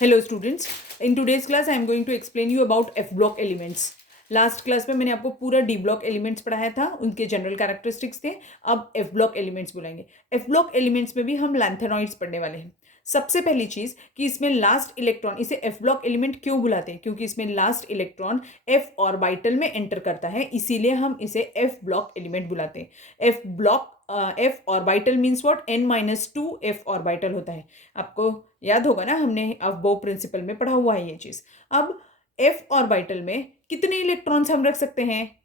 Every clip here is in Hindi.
Hello students, in today's class I am going to explain you about F block elements. Last class में मैंने आपको पूरा डी ब्लॉक एलिमेंट्स पढ़ाया था, उनके जनरल कैरेक्टरिस्टिक्स थे. अब एफ ब्लॉक एलिमेंट्स बुलाएंगे. एफ ब्लॉक एलिमेंट्स में भी हम लैंथेनॉइड्स पढ़ने वाले हैं. सबसे पहली चीज़ कि इसमें लास्ट इलेक्ट्रॉन, इसे एफ ब्लॉक एलिमेंट क्यों बुलाते हैं? क्योंकि इसमें लास्ट इलेक्ट्रॉन एफ ऑर्बिटल में एंटर करता है, इसीलिए हम इसे एफ ब्लॉक एलिमेंट बुलाते हैं. F block F orbital means what? n-2 F orbital होता है. आपको याद होगा ना, हमने अबो प्रिंसिपल में पढ़ा हुआ है ये चीज. अब एफ ऑर्बिटल में कितने इलेक्ट्रॉन्स हम रख सकते हैं?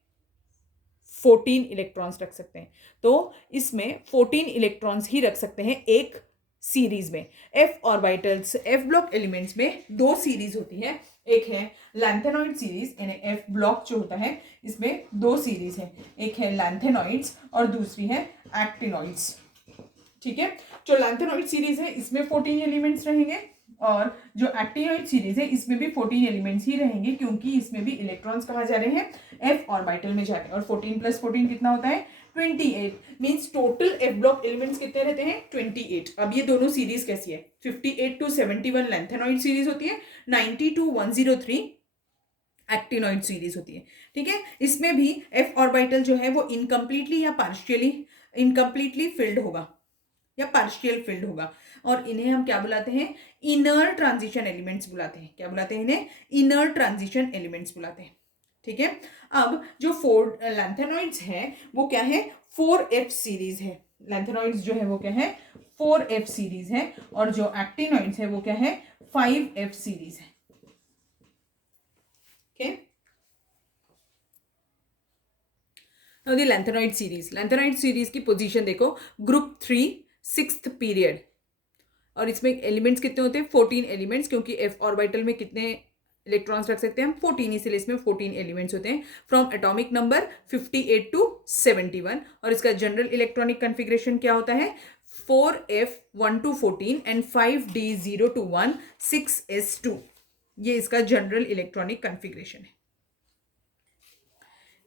14 इलेक्ट्रॉन्स रख सकते हैं. तो इसमें 14 इलेक्ट्रॉन्स ही रख सकते हैं एक सीरीज में. F orbitals, F block elements में दो सीरीज होती है. एक है लैंथेनॉइड सीरीज, यानी एफ ब्लॉक जो होता है इसमें दो सीरीज है. एक है लैंथेनॉइड्स और दूसरी है एक्टिनॉइड्स. ठीक है. जो लैंथेनॉइड सीरीज है इसमें 14 एलिमेंट्स रहेंगे और जो एक्टिनॉइड सीरीज है इसमें भी 14 एलिमेंट्स ही रहेंगे, क्योंकि इसमें भी इलेक्ट्रॉन्स कहाँ जा रहे हैं? एफ ऑर्बिटल में जा रहे हैं. और 14 प्लस 14 कितना होता है? 28. Means total F block elements कितने रहते हैं? 28. अब ये दोनों सीरीज कैसी है? 58 to 71 लैंथेनॉइड सीरीज होती है, 90 to 103 एक्टिनॉइड सीरीज होती है. ठीक है. इसमें भी एफ ऑर्बिटल जो है वो इनकम्प्लीटली या पार्शियली इनकम्प्लीटली फिल्ड होगा या पार्शियल फिल्ड होगा, और इन्हें हम क्या बुलाते हैं? इनर ट्रांजिशन एलिमेंट्स बुलाते हैं. क्या बुलाते हैं इन्हें? इनर ट्रांजिशन एलिमेंट्स बुलाते हैं. ठीक है. अब जो फोर लैंथेनॉइड्स हैं वो क्या है? 4f सीरीज है. लैंथेनॉइड्स जो है वो क्या है? 4f सीरीज है. और जो एक्टिनॉइड्स है वो क्या है? 5f सीरीज है. Okay. Now the lanthanoid series की पोजीशन देखो. Group 3 6th period. और इसमें एलिमेंट्स कितने होते हैं? 14 एलिमेंट्स, क्योंकि एफ ऑर्बिटल में कितने इलेक्ट्रॉन्स रख सकते हैं हम? 14, इसलिए इसमें 14 एलिमेंट्स होते हैं. From atomic number 58 to 71. और इसका जनरल इलेक्ट्रॉनिक कन्फिग्रेशन क्या होता है? 4f1 to 14 and 5d0 to 1 6s2. ये इसका जनरल इलेक्ट्रॉनिक कन्फिग्रेशन है.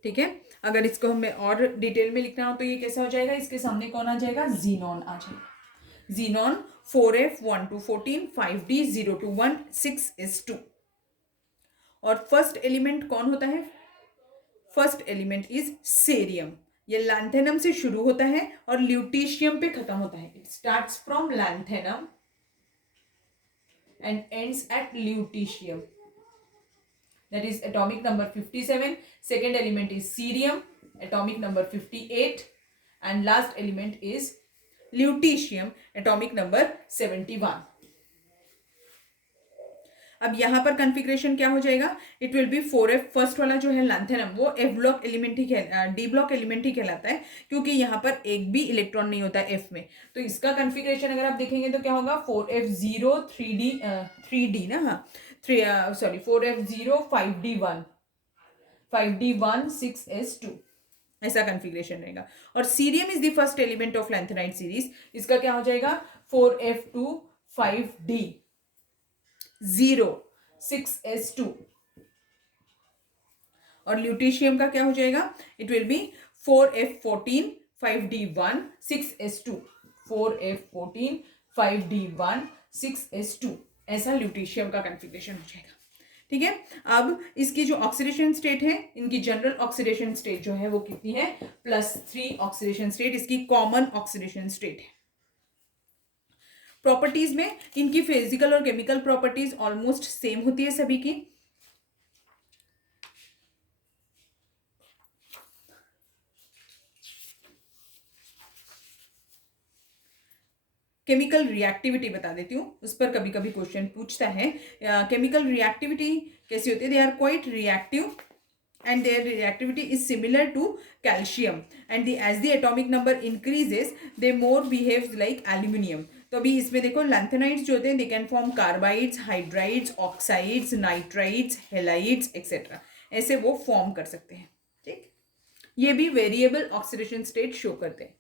ठीक है. अगर इसको हमें और डिटेल में लिखना हो तो ये कैसा हो जाएगा? इसके सामने कौन आ जाएगा? जीनॉन आ जाएगा. Xenon 4f1 to 14 5d 0 to 1 6s2. और फर्स्ट एलिमेंट कौन होता है? First element is cerium. ये लैंथेनम से शुरू होता है और ल्यूटीशियम पे खत्म होता है. It starts from lanthanum and ends at lutetium. That is atomic number 57. Second element is cerium, atomic number 58, and last element is lutetium, atomic number 71. अब यहां पर कन्फिग्रेशन क्या हो जाएगा? It will be 4f. First वाला जो है लैंथेनम वो एफ ब्लॉक एलिमेंट ही डी ब्लॉक एलिमेंट ही कहलाता है, क्योंकि यहां पर एक भी इलेक्ट्रॉन नहीं होता है एफ में. तो इसका कन्फिग्रेशन अगर आप देखेंगे तो क्या होगा? 4f0 3d ना, हाँ 4f0 5d1 6s2. ऐसा कन्फिग्रेशन रहेगा. और cerium is the first element of lanthanide series. इसका क्या हो जाएगा? 4f2 5d 0 6s2. और ल्यूटीशियम का क्या हो जाएगा? It will be 4f14 5d1 6s2. 4f14 5d1 6s2. ऐसा ल्यूटीशियम का कन्फिग्रेशन हो जाएगा. ठीक है. अब इसकी जो ऑक्सीडेशन स्टेट है, इनकी जनरल ऑक्सीडेशन स्टेट जो है वो कितनी है? +3 ऑक्सीडेशन स्टेट. इसकी कॉमन ऑक्सीडेशन स्टेट है. प्रॉपर्टीज में इनकी फिजिकल और केमिकल प्रॉपर्टीज ऑलमोस्ट सेम होती है सभी की. केमिकल रिएक्टिविटी बता देती हूँ, उस पर कभी कभी क्वेश्चन पूछता है. केमिकल रिएक्टिविटी कैसी होती है? They are quite reactive and their reactivity is similar to calcium, and as the atomic number increases they more behaves like aluminium. तो अभी इसमें देखो लैंथेनाइड्स जो होते हैं, they can form carbides, hydrides, oxides, nitrides, halides etcetera. ऐसे वो फॉर्म कर सकते हैं. ठीक. ये भी वेरिएबल ऑक्सीडेशन स्टेट शो करते हैं.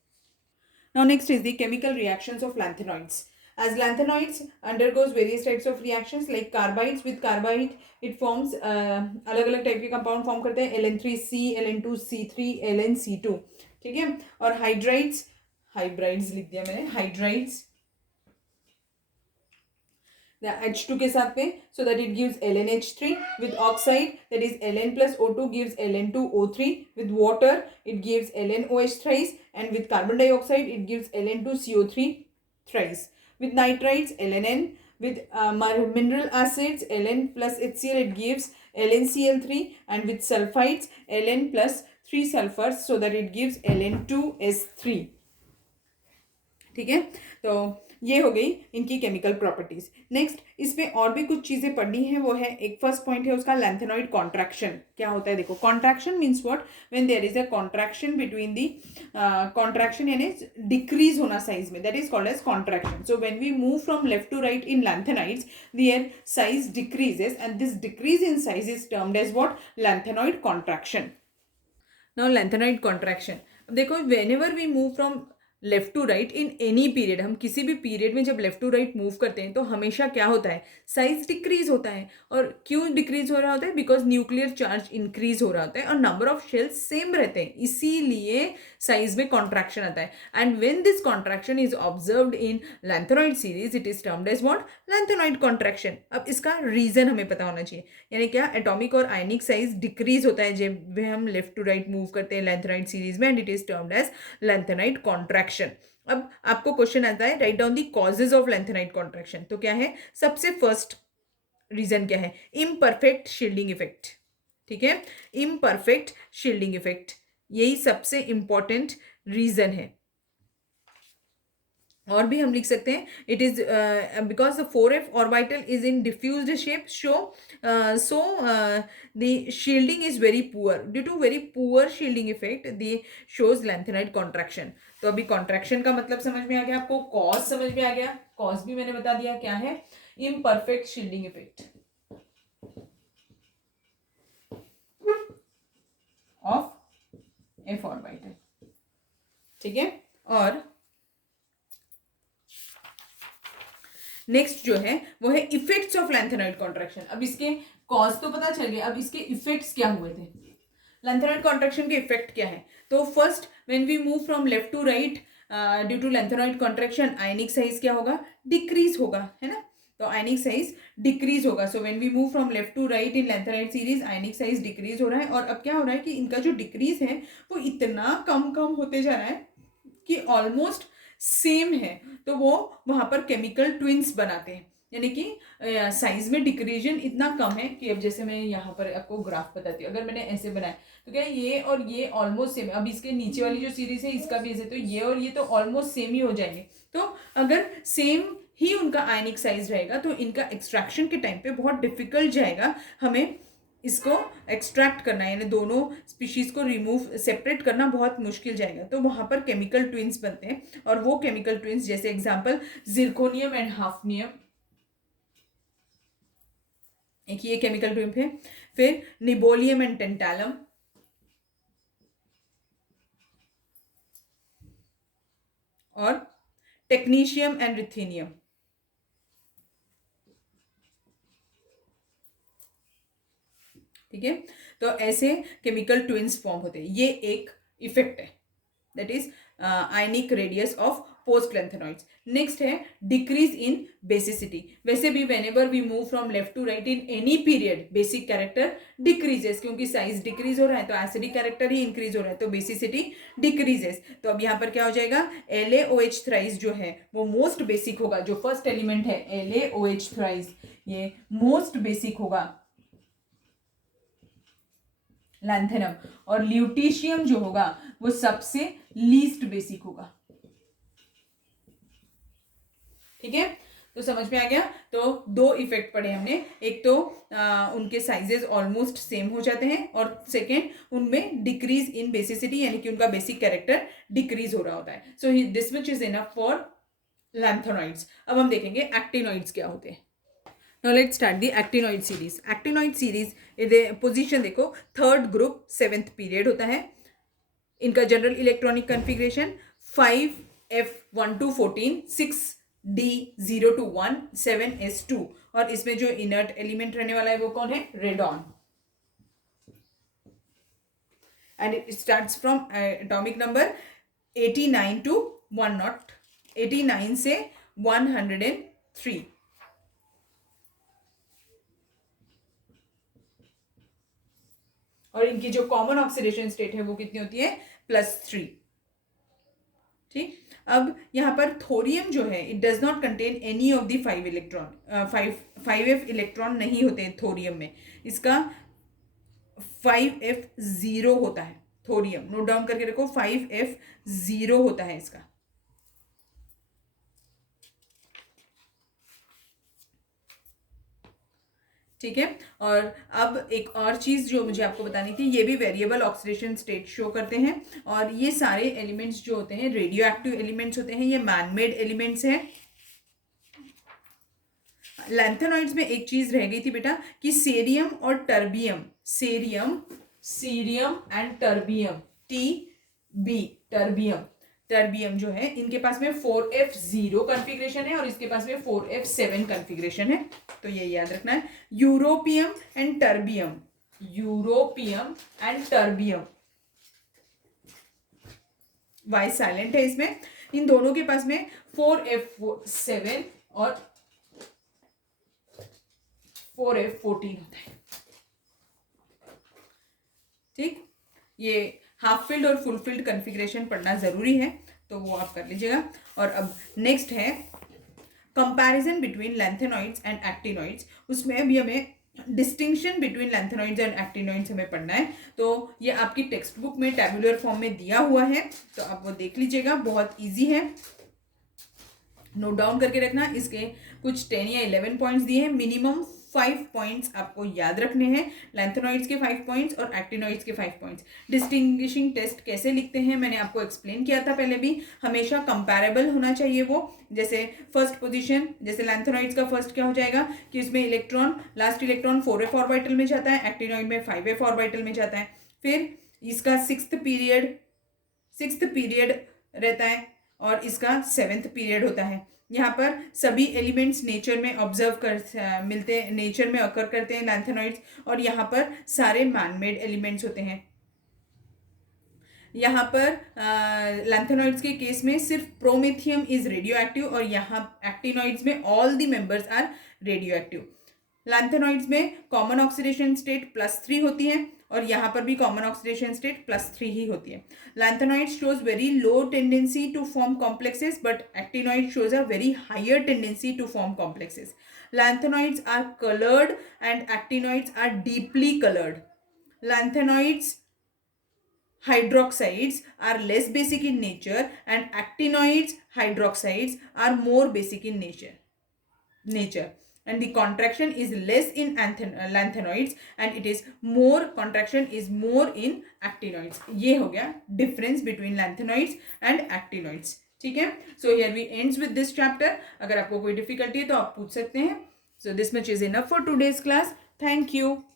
Now next is the chemical reactions of lanthanoids. As lanthanoids undergoes various types of reactions, like carbides, with carbide it forms अलग अलग टाइप के कंपाउंड फॉर्म करते हैं. Ln3C, Ln2C3, LnC2. ठीक है. और हाइड्राइड्स लिख दिया मैंने, हाइड्राइड्स H2 के साथ में, so that it gives LnH3. With oxide, that is Ln plus O2 gives Ln2O3. With water, it gives LnOH thrice, and with carbon dioxide, it gives Ln2CO3 thrice. With nitrites, LnN. With mineral acids, Ln plus HCl, it gives LnCl3, and with sulfides, Ln plus 3 sulfurs, so that it gives Ln2S3. ठीक है, तो ये हो गई इनकी केमिकल प्रॉपर्टीज. नेक्स्ट इसमें और भी कुछ चीजें पढ़नी है. वो है, एक फर्स्ट पॉइंट है उसका, लैंथेनॉइड कॉन्ट्रैक्शन. क्या होता है देखो, contraction means what, when there is a contraction between the, contraction यानी डिक्रीज होना साइज में, that is called as contraction. So when we move from left to right in lanthanides, their size decreases, and this decrease in size is termed as what, lanthanoid contraction. Now lanthanoid contraction, अब देखो, whenever we move from left to right in any period, हम किसी भी पीरियड में जब लेफ्ट टू राइट मूव करते हैं तो हमेशा क्या होता है, साइज डिक्रीज होता है. और क्यों डिक्रीज हो रहा होता है, बिकॉज न्यूक्लियर चार्ज इंक्रीज हो रहा होता है और नंबर ऑफ शेल्स सेम रहते हैं, इसीलिए साइज में कॉन्ट्रैक्शन आता है. And when this contraction is observed in lanthanoid series, it is termed as what, lanthanoid contraction. अब इसका रीजन हमें पता होना चाहिए, यानी क्या, एटॉमिक और आयनिक साइज डिक्रीज होता है जब हम लेफ्ट टू राइट मूव करते हैं लैंथेनॉइड सीरीज में, and it is termed as lanthanoid contraction. अब आपको क्वेश्चन आता है, write down the causes of lanthanide contraction. तो क्या है, सबसे फर्स्ट रीजन क्या है, इम्परफेक्ट शील्डिंग इफेक्ट. ठीक है, इम्परफेक्ट शील्डिंग इफेक्ट, यही सबसे इंपॉर्टेंट रीजन है. और भी हम लिख सकते हैं, it is because the 4f orbital is in diffused shape, so the shielding is very poor. Due to very poor shielding effect the shows lanthanide contraction. तो अभी कॉन्ट्रैक्शन का मतलब समझ में आ गया आपको, कॉज समझ में आ गया, कॉज भी मैंने बता दिया क्या है, imperfect shielding effect of F orbital. ठीक है, और नेक्स्ट जो है वो है इफेक्ट्स ऑफ लैंथेनॉइड कॉन्ट्रैक्शन. अब इसके कॉज तो पता चल गया, अब इसके इफेक्ट्स क्या हुए थे, लैंथेनॉइड कॉन्ट्रैक्शन के इफेक्ट क्या है. तो first, when we move from left to right due to lanthanoid contraction, ionic size क्या होगा, डिक्रीज होगा, है ना. तो आयनिक साइज डिक्रीज होगा. So when we move from left to right in lanthanide series, ionic size decrease हो रहा है. और अब क्या हो रहा है कि इनका जो डिक्रीज है वो इतना कम कम होते जा रहा है कि ऑलमोस्ट सेम है. तो वो वहां पर केमिकल ट्विंस बनाते हैं, यानी कि साइज में डिक्रीजन इतना कम है कि, अब जैसे मैं यहाँ पर आपको ग्राफ बताती हूँ, अगर मैंने ऐसे बनाया तो क्या ये और ये ऑलमोस्ट सेम है. अब इसके नीचे वाली जो सीरीज है इसका भी ऐसे, तो ये और ये तो ऑलमोस्ट सेम ही हो जाएंगे. तो अगर सेम ही उनका आयनिक साइज रहेगा तो इनका एक्सट्रैक्शन के टाइम पे बहुत डिफिकल्ट जाएगा हमें इसको एक्सट्रैक्ट करना, यानी दोनों स्पीशीज को रिमूव सेपरेट करना बहुत मुश्किल जाएगा. तो वहां पर केमिकल ट्विंस बनते हैं, और वो केमिकल ट्विंस जैसे एग्जांपल जिरकोनियम एंड हाफनियम, एक ये केमिकल ट्विन है. फिर निबोलियम एंड टेंटालम, और टेक्नीशियम एंड रिथेनियम. ठीक है, तो ऐसे केमिकल ट्विंस फॉर्म होते हैं. ये एक इफेक्ट है, that is ionic radius of post lanthanoids. Next है डिक्रीज इन बेसिसिटी. वैसे भी whenever we move from left to right in any period, basic character decreases, क्योंकि साइज डिक्रीज हो रहा है तो एसिडिक कैरेक्टर ही इंक्रीज हो रहा है, तो बेसिसिटी डिक्रीजेस. तो अब यहाँ पर क्या हो जाएगा, LaOH थ्राइस जो है वो मोस्ट बेसिक होगा. जो फर्स्ट एलिमेंट है LaOH थ्राइस, ये मोस्ट बेसिक होगा लैंथेनम, और ल्यूटीशियम जो होगा वो सबसे लीस्ट बेसिक होगा. ठीक है, तो समझ में आ गया. तो दो इफेक्ट पढ़े हमने, एक तो उनके साइजेस ऑलमोस्ट सेम हो जाते हैं, और सेकेंड उनमें डिक्रीज इन बेसिसिटी, यानी कि उनका बेसिक कैरेक्टर डिक्रीज हो रहा होता है. So this much is enough for lanthanoids. अब हम देखेंगे एक्टिनॉइड्स क्या होते हैं. Now let's start the actinoid series. Actinoid series position देखो, थर्ड ग्रुप, सेवेंथ पीरियड होता है. इनका general electronic configuration 5f1 to 14, 6d0 to 1, 7s2, और इसमें जो इनर्ट एलिमेंट रहने वाला है वो कौन है, radon. And it starts from atomic number 89 to 1 89 से 103. और इनकी जो कॉमन ऑक्सीडेशन स्टेट है वो कितनी होती है, +3। ठीक, अब यहाँ पर थोरियम जो है it does not contain any of the 5 electron, 5f electron नहीं होते हैं थोरियम में, इसका 5f0 होता है थोरियम, नोट डाउन करके रखो, 5f0 होता है इसका। ठीक है, और अब एक और चीज़ जो मुझे आपको बतानी थी, ये भी वेरिएबल ऑक्सीडेशन स्टेट शो करते हैं, और ये सारे एलिमेंट्स जो होते हैं रेडियो एक्टिव एलिमेंट्स होते हैं, ये मैनमेड एलिमेंट्स हैं। लैंथेनॉइड्स में एक चीज़ रह गई थी बेटा कि सेरियम और terbium, cerium and terbium, TB, terbium जो है इनके पास में 4f0 कॉन्फ़िगरेशन है और इसके पास में 4f7 कॉन्फ़िगरेशन है, तो ये याद रखना है। Europium and terbium, Y silent है इसमें, इन दोनों के पास में 4f7 और 4f14 होता है। ठीक, ये हाफ फिल्ड और फुल फिल्ड कॉन्फ़िगरेशन पढ़ना ज़रूरी है, तो वो आप कर लीजिएगा। और अब नेक्स्ट है comparison between lanthanoids and actinoids, उसमें अभी हमें distinction between lanthanoids and actinoids हमें पढ़ना है, तो ये आपकी टेक्स्ट बुक में टैबुलर फॉर्म में दिया हुआ है, तो आप वो देख लीजिएगा, बहुत ईजी है, नोट डाउन करके रखना। इसके कुछ 10 या 11 पॉइंट्स दिए हैं, मिनिमम 5 पॉइंट्स आपको याद रखने हैं, लैंथेनॉइड्स के 5 पॉइंट्स और एक्टिनॉइड्स के 5 पॉइंट्स। डिस्टिंग्विशिंग टेस्ट कैसे लिखते हैं मैंने आपको एक्सप्लेन किया था पहले भी, हमेशा कंपैरेबल होना चाहिए वो, जैसे फर्स्ट पोजीशन, जैसे लैंथेनॉइड्स का फर्स्ट क्या हो जाएगा कि उसमें electron, last electron 4f orbital में जाता है, एक्टिनॉइड में 5f ऑर्बिटल में जाता है, फिर इसका सिक्स्थ पीरियड रहता है और इसका 7th पीरियड होता है। यहाँ पर सभी एलिमेंट्स नेचर में ऑब्जर्व कर मिलते हैं, नेचर में अकर करते हैं लैंथेनॉइड्स, और यहाँ पर सारे मैनमेड एलिमेंट्स होते हैं। यहाँ पर लैंथेनॉइड्स के केस में सिर्फ प्रोमेथियम इज रेडियो एक्टिव, और यहाँ एक्टिनॉइड्स में all the members are radioactive. Lanthanoids में कॉमन ऑक्सीडेशन स्टेट +3 होती है, और यहाँ पर भी कॉमन ऑक्सीडेशन स्टेट +3 ही होती है। Lanthanoid shows very low tendency to form complexes, but actinoid shows a very higher tendency to form complexes. Lanthanoids are coloured and actinoids are deeply coloured. Lanthanoids hydroxides are less basic in nature, and actinoids hydroxides are more basic in nature, and the contraction is less in lanthanoids and it is more contraction is more in actinoids। ये हो गया difference between lanthanoids and actinoids। ठीक है, so here we ends with this chapter। अगर आपको कोई difficulty है तो आप पूछ सकते हैं। So this much is enough for today's class। Thank you।